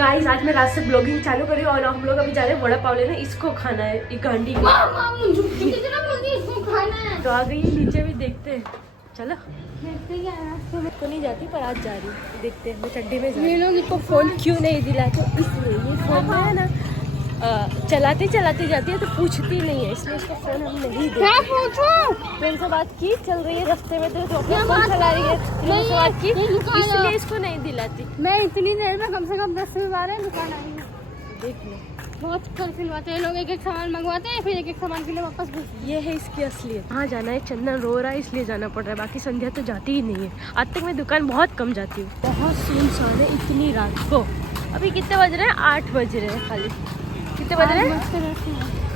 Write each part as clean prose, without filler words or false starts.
Guys आज मैं रात से ब्लॉगिंग चालू करी और हम लोग अभी जा रहे हैं वड़ा पाव लेने। इसको खाना है, ये गांडी को। तो आ गई नीचे भी देखते हैं, चलो को नहीं जाती पर आज जा रही हूँ, देखते हैं। मैं चड्डी में जा रही हूँ। लोग इसको फ़ोन क्यों नहीं दिलाते, इसलिए ये फ़ोन में है ना चलाते चलाते जाती है तो पूछती नहीं है, इसलिए इसको फ़ोन हम नहीं देते। क्या पूछो? फ्रेंड से बात की, चल रही है रास्ते में तो अपना फ़ोन चला रही है, फ्रेंड से बात की, इसलिए इसको नहीं दिलाती। मैं इतनी देर में कम से कम 10 से 12 दुकान आई हूँ। देख लो बहुत कर सिलवाते हैं लोग, एक एक सामान मंगवाते हैं फिर एक एक सामान के लिए वापस भेजते हैं। ये है इसकी असलियत। कहाँ जाना है, चंदन रो रहा है इसलिए जाना पड़ रहा है, बाकी संध्या तो जाती ही नहीं है। आज तक मैं दुकान बहुत कम जाती हूँ। बहुत सुनसान है इतनी रात को। अभी कितने बज रहे हैं? 8 बज रहे हैं खाली। कितने बज रहे हैं?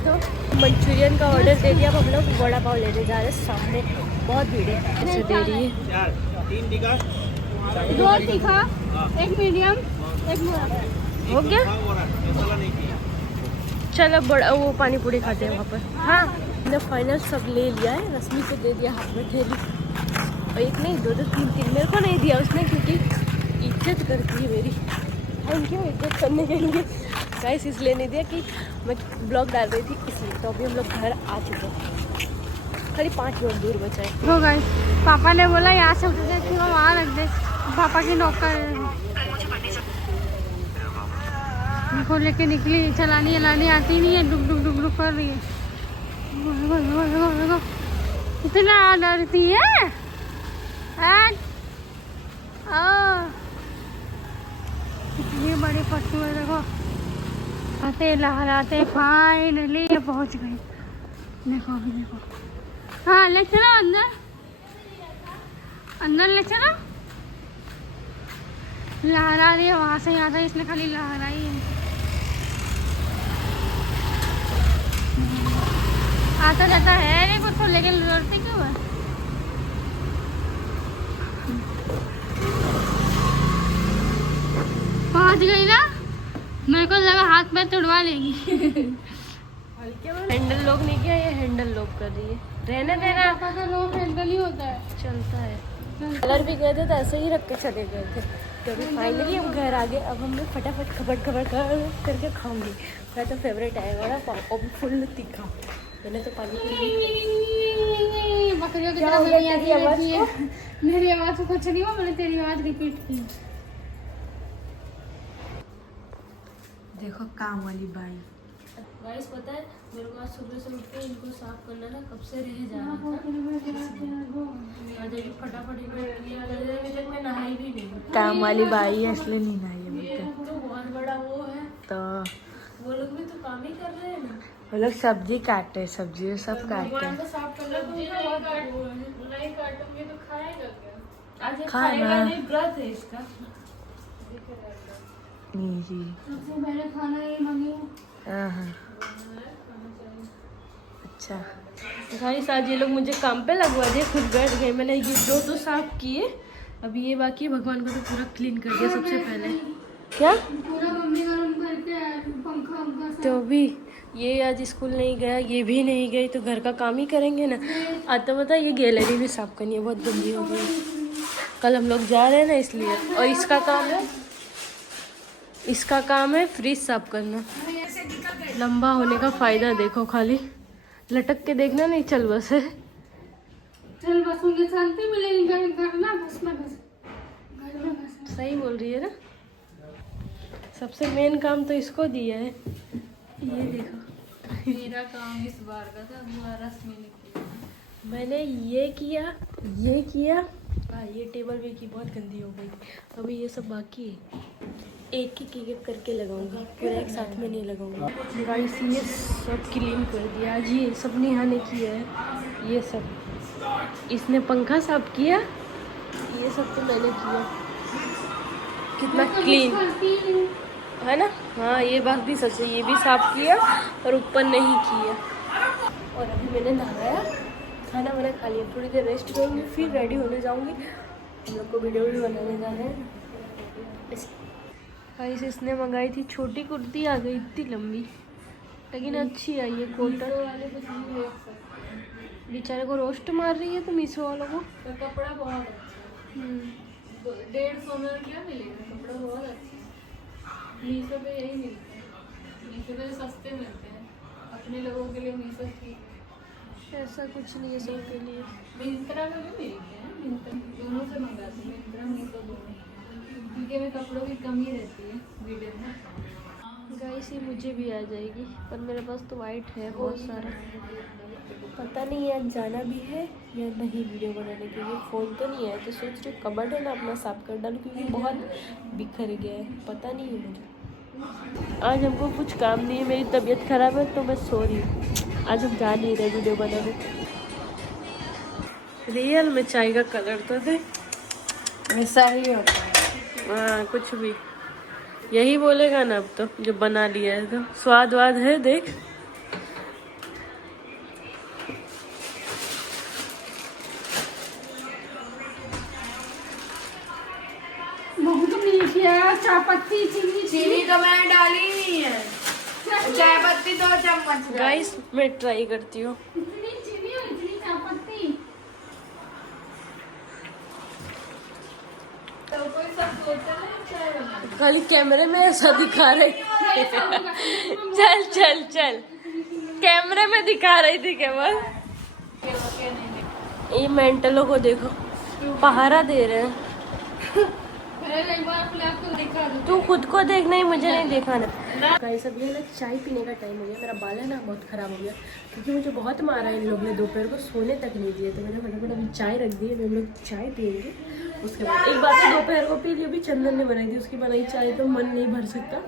तो मंचूरियन का ऑर्डर दे दिया। अब हम लोग वड़ा पाव लेने जा रहे हैं, सामने बहुत भीड़ है। ऐसे दे रही है 2 तीखा, 1 मीडियम, 1 मोटा। हो गया। चलो बड़ा वो पानी पूरी खाते हैं वहाँ पर। हाँ मैंने फाइनल सब ले लिया है। रश्मि को दे दिया हाथ में थैली, और एक नहीं 2 2 3 3 मेरे को नहीं दिया उसने, क्योंकि इज्जत करती है मेरी। थैंक यू इज्जत करने के लिए। गाइस इसलिए नहीं दिया कि मैं ब्लॉग डाल रही थी इसलिए। तो अभी हम लोग घर आ चुके हैं, खाली 5 मिनट दूर बचा है। हो गए। पापा ने बोला यहाँ से उठ दे, फिर वहाँ रख दे। पापा की नौकर को लेके निकली, चलानी आती नहीं है, डुक डुक डुक डुक कर रही है। इतना डरती है। कितनी बड़ी पशु है देखो। आते लहराते फाइनली पहुंच गए। देखो अभी देखो। हाँ ले चलो अंदर ले चलो। लहरा रही है वहां से यहाँ से, इसने खाली लहराई है। आता जाता है नहीं कुछ तो, लेकिन लड़ते क्यों है? पहुंच गई ना, मेरे को लगा हाथ में तुड़वा लेगी। हैंडल लॉक नहीं किया, ये हैंडल लॉक कर रही है। रहने देना, लोग हैंडल ही होता है, चलता है। कलर भी गए थे तो ऐसे ही रख के चले गए थे। तो अभी फाइनली हम घर आ गए। अब हम लोग फटाफट खबर करके खाऊंगी। मेरा तो फेवरेट है वड़ा पाव, और भी फुल तीखा। मैंने तो पानी बकरियों की तरह मेरी आवाज़ को कुछ नहीं हुआ, मैंने तेरी आवाज़ रिपीट की। देखो काम वाली बाई। गाइस पता है मेरे को आज सुबह से उठ के इनको साफ करना ना कब से रह जा रहा था। फटाफट मैं नहाई भी नहीं। काम वाली बाई है इसलिए नहीं नहाई है। तो बहुत बड़ा वो है, तो वो लोग भी तो काम ही कर रहे हैं ना। वो लोग सब्जी काटते हैं, सब्जी सब काटते हैं। नहीं काटूंगी तो खाएगा क्या? आज खाएगा नहीं, व्रत है इसका। नहीं जी, सबसे पहले खाना ये मंगी। हाँ अच्छा गाइस आज ये लोग मुझे काम पे लगवा दिए, खुद बैठ गए। मैंने ये 2 तो साफ किए, अभी ये बाकी। भगवान को तो पूरा क्लीन कर दिया सबसे पहले। क्या पूरा मम्मी का रूम करके पंखा तो भी ये आज स्कूल नहीं गया, ये भी नहीं गई, तो घर का काम ही करेंगे ना। आज तो बता ये गैलरी भी साफ करनी है, बहुत गंदी हो गई। कल हम लोग जा रहे हैं ना इसलिए। और इसका काम है फ्रिज साफ करना। लंबा होने का फायदा देखो, खाली लटक के देखना नहीं, चल बस है। चल बस मुझे शांति मिलेगी, करना बस में बस घर में बस। सही बोल रही है ना, सबसे मेन काम तो इसको दिया है। ये देखो मेरा काम इस बार का था, रश्मि ने किया। मैंने ये किया। ये टेबल भी की बहुत गंदी हो गई। अभी ये सब बाकी है, एक एक करके लगाऊंगी, पूरा एक साथ में नहीं लगाऊंगी। गाइस ये सब क्लीन कर दिया आज, ये सब निहाने किया है। ये सब इसने पंखा साफ किया, ये सब तो मैंने किया। कितना क्लीन है ना। हाँ ये बात भी सच है, ये भी साफ किया और ऊपर नहीं किया। और अभी मैंने नहाया, खाना वाना खा लिया, थोड़ी देर रेस्ट करूँगी, फिर रेडी होने जाऊँगी। हम लोग को वीडियो भी बनाने जाना है। गाइस इसने मंगाई थी छोटी कुर्ती, आ गई इतनी लंबी, लेकिन अच्छी आई है। कॉटन बेचारे को रोस्ट मार रही है तो मीशो वालों को। कपड़ा बहुत अच्छा, 150 में क्या मिलेगा, कपड़ा बहुत अच्छा। मीशो पे यही मिलते हैं, मीशो पे सस्ते मिलते हैं, अपने लोगों के लिए मीशो ठीक है। ऐसा कुछ नहीं है सबके लिए। मिंत्रा में भी मिलते हैं, मिंत्रा दोनों से मंगाते हैं, मिंत्रा मीशो दोनों, क्योंकि हमें कपड़ों की कमी रहती है वीडियो में। गाइस ये मुझे भी आ जाएगी, पर मेरे पास तो वाइट है बहुत सारा। पता नहीं आज जाना भी है या नहीं वीडियो बनाने के लिए। फ़ोन तो नहीं है, तो सोच रही कबर्ड है ना अपना साफ कर डालूँ, क्योंकि बहुत बिखर गया है। पता नहीं है मुझे। आज हमको कुछ काम नहीं है, मेरी तबीयत ख़राब है तो मैं सो रही हूँ। आज हम जा नहीं रहे वीडियो बनाने। रियल में चाय का कलर तो देख ऐसा ही होता है। हाँ, कुछ भी यही बोलेगा ना अब तो, जो बना लिया है तो। स्वाद वाद है देख। बहुत मीठी है, चाय पत्ती चीनी तो मैंने डाली नहीं है, चाय पत्ती 2 चम्मच। गाइस मैं ट्राई करती हूँ। इतनी चीनी और इतनी चाय पत्ती। तो कोई सब सोचता है चाय बनाने। खाली कैमरे में ऐसा दिखा रहे। चल चल चल, कैमरे में दिखा रही थी केवल। ये मेंटलों को देखो, पहारा दे रहे हैं। एक बार अपने आप को दिखा दो। तू खुद को देखना ही, मुझे नहीं दिखाना। गाइस अभी है ना चाय पीने का टाइम हो गया। मेरा बाल है ना बहुत ख़राब हो गया, क्योंकि मुझे बहुत मारा इन लोग ने, दोपहर को सोने तक नहीं दिए। तो मैंने फटाफट अभी चाय रख दी है, हम लोग चाय पियेंगे। उसके बाद एक बात है, दोपहर को पी ली, अभी चंदन ने बनाई थी, उसकी बनाई चाय तो मन नहीं भर सकता।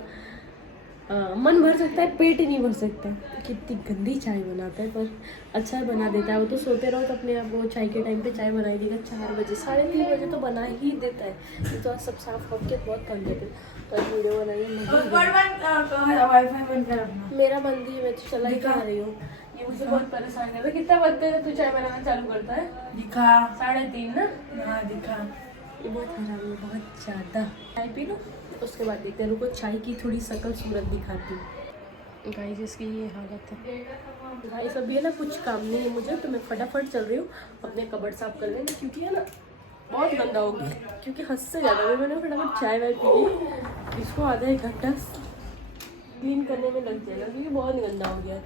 मन भर सकता है, पेट ही नहीं भर सकता। कितनी गंदी चाय बनाता है, पर अच्छा बना देता है वो। तो सोते रहो तो अपने आप वो चाय के टाइम पे चाय बना ही देगा। 4 बजे 3:30 बजे तो बना ही देता है। ये तो आज सब साफ करके बहुत थक गए थे, तो आज वीडियो बनाइए। वाईफाई बंद कर अपना। मेरा बंदी है, मैं तो चला ही खा रही हूँ। ये मुझे बहुत परेशान करता है। कितना बजते थे तू चाय बनाना चालू करता है? दिखा। 3:30 ना। हाँ दिखा। ये बहुत खराब है, बहुत ज़्यादा। चाय पी लो, उसके बाद देखते हैं। रुको चाय की थोड़ी शकल सूरत दिखाती हूँ। गाइस इसकी ये हालत है। गाइस अभी है ना कुछ काम नहीं है मुझे, तो मैं फटाफट चल रही हूँ अपने कबर्ड साफ कर लेंगे, क्योंकि है ना बहुत गंदा हो गया। क्योंकि हद से ज़्यादा मैंने फटाफट चाय वाय पी ली। इसको आधा 1 घंटा क्लीन करने में लग जाएगा, क्योंकि बहुत गंदा हो गया है।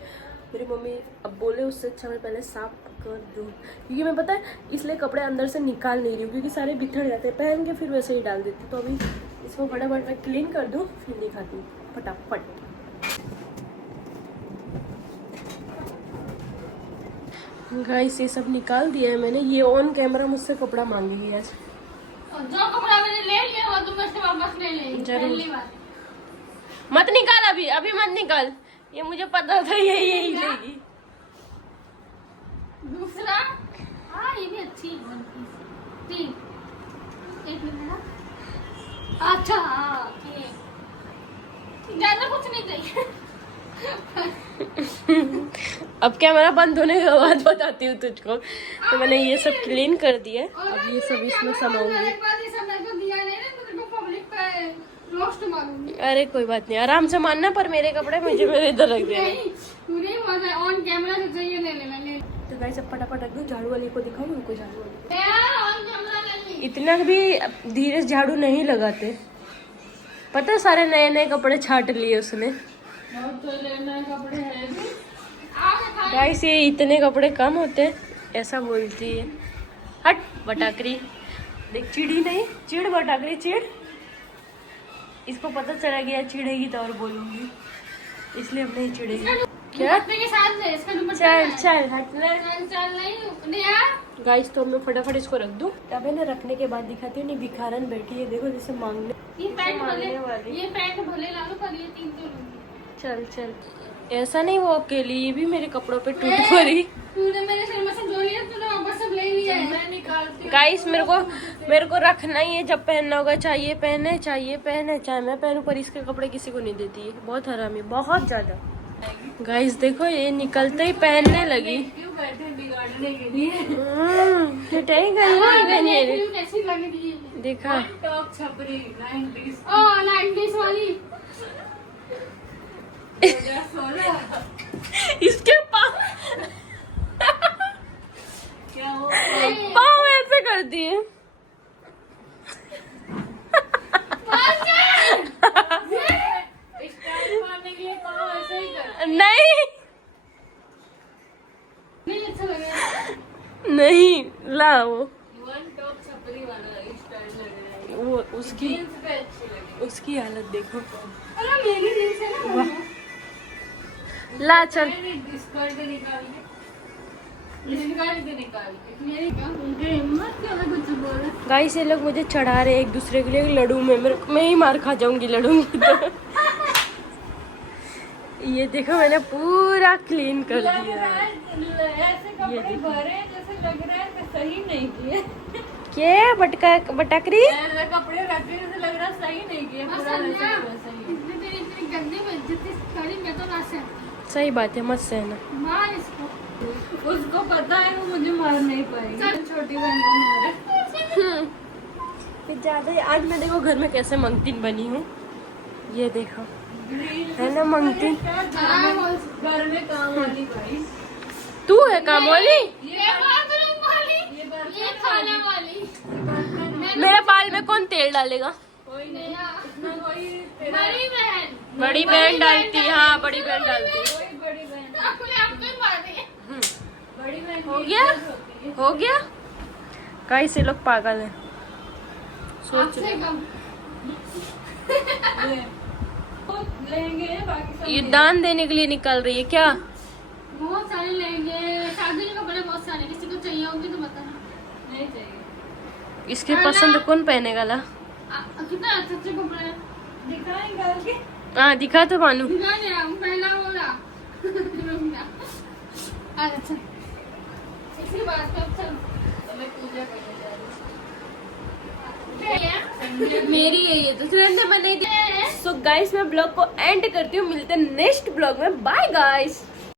मेरी मम्मी अब बोले उससे अच्छा मैं पहले साफ कर दूँ, क्योंकि मैं पता है इसलिए कपड़े अंदर से निकाल नहीं रही हूँ, क्योंकि सारे बिखर जाते हैं, पहन के फिर वैसे ही डाल देती। तो अभी इसको फटाफट मैं क्लीन कर दूँ, फिर दिखाती हूँ फटाफट। गाइस ये सब निकाल दिया है मैंने। ये ऑन कैमरा मुझसे कपड़ा मांगेगी आज। जो कपड़ा मैंने ले लिया वो तुम मुझसे वापस ले लेंगे। जरूर। पहली बार। मत निकाल अभी, अभी मत निकाल। ये मुझे पता था यही लेगी। दूसरा, हाँ ये भी अच्छी है। 3 1 मिनट ना। अच्छा हाँ ठीक। ज्यादा कुछ नहीं चाहिए। अब कैमरा बंद होने के बाद बताती हूँ तुझको। तो मैंने ये सब क्लीन कर दिया है, अब ये सब इसमें समाऊंगी। एक बार ये सब मेरे को दिया नहीं ना, तो तेरे को पब्लिक पे रोस्ट मारूंगी। अरे कोई बात नहीं, आराम से मानना, पर मेरे कपड़े मुझे मेरे इधर रख देना। नहीं मुझे मजा ऑन कैमरा जो चाहिए ले लेना ले। तो गाइस अब फटाफट रख दूँ। झाड़ू वाली को दिखाऊँ, उनको झाड़ू वाली। यार ऑन कैमरा ले ले। इतना भी धीरे से झाड़ू नहीं लगाते, पता है सारे नए नए कपड़े छाट लिए उसने। बहुत तो लेना कपड़े हैं भी। गाइस ये इतने कपड़े कम होते हैं, ऐसा बोलती है। हट बटाकरी, देख चिड़ी नहीं, चिड़ बटाकरी चिड़। इसको पता चला गया चिड़ेगी तो और बोलूंगी, इसलिए अब नहीं चिड़ेगी। क्या दुपट्टे के साथ ले इसका दुपट्टा। चल चल हट ले। चल नहीं यार। गाइस तो मैं फटाफट इसको रख दूं। अब है ना रखने के बाद दिखाती हूँ। नहीं भिखारन बैठी है, देखो जैसे मांगने। ये पैंट भले, मांगने वाली। ये पैंट भले ला लो, पर ये 3 तो लूंगी। चल चल, ऐसा नहीं वो अकेली, ये भी मेरे कपड़ों पे टूट पड़ी। तूने मेरे सिर में से जो लिया तूने वापस सब ले लिया है। मैं निकालती हूँ। गाइस मेरे को रखना ही है, जब पहनना होगा चाहिए पहने, चाहे मैं पहनूं, पर इसके कपड़े किसी को नहीं देती है। बहुत हरामी, बहुत ज्यादा। गाइस देखो ये निकलते ही पहनने लगी। क्यों बैठे बिगाड़ने के लिए? पिटाई करनी है। कैसी लग रही है? देखा टॉप छपरी 90s। ओ 90s वाली। 2016 इसके पाँव क्या हो? पाँव ऐसे कर दिए। नहीं नहीं अच्छा लगेगा। नहीं ला वो वन टॉप छपरी वाला स्टाइल लग रहा है। वो उसकी जीन्स पे अच्छी लगी। उसकी हालत देखो। अरे मेरी जींस है ना। ला चल। मैंने स्कर्ट निकाल के निकाल के मेरी क्या उनकी हिम्मत क्यों है कुछ बोले। गाइस ये लोग मुझे चढ़ा रहे हैं एक दूसरे के लिए लड़ू में। मैं ही मार खा जाऊंगी लड़ूंगी तो। ये देखो मैंने पूरा क्लीन कर लग दिया। रहा है ऐसे कपड़े भरे हैं जैसे लग रहा है कि सही नहीं किए। क्या बटकरी ऐसे कपड़े रखे जैसे लग रहा है सही नहीं किए। बस पूरा वैसे अन्या, पूरा सही है। इसने तेरी इतनी गंदी बेइज्जती करी, मैं तो ना सहती। सही बात है, मत सहना। मार इसको। उसको पता है वो मुझे मार नहीं पाएगी। छोटी बहन को मारे। फिर ज्यादा आज मैं देखो घर में कैसे मंगतीन बनी हूँ। ये देखो है ना मंगतीन। घर में काम वाली भाई। तू है काम वाली। ये बाथरूम वाली, ये खाने वाली। मेरे बाल में कौन तेल डालेगा? कोई नहीं। नया इसमें कोई तेरा बड़ी बहन। बड़ी बहन डालती। हाँ बड़ी बहन डालती। कोई बड़ी बहन अपने आप को ही मार रही है। बड़ी बहन हो की गया? इज्जत होती है। हो गया। कई से लोग पागल हैं। सोच आपसे कम। ले। वो लेंगे बाकी सब ये दान देने के लिए निकल रही है क्या? बहुत सारे लेंगे, शादी के कपड़े बहुत सारे, किसी को चाहिए होंगे तो बताना। नहीं चाहिए। इसके पसंद कौन पहनेगा ला? कितना अच्छे अच्छे कपड़े हैं। दिखाएं घर के। हाँ दिखा तो मानू। दिखा नहीं रहा हूँ, पहला बोला। अच्छा इसकी बात कर चल। तो मैं पूजा करने जा रही मेरी है ये तो सुरेंद्र बनाई थी। सो गाइस मैं ब्लॉग को एंड करती हूँ। मिलते हैं नेक्स्ट ब्लॉग में। Bye guys.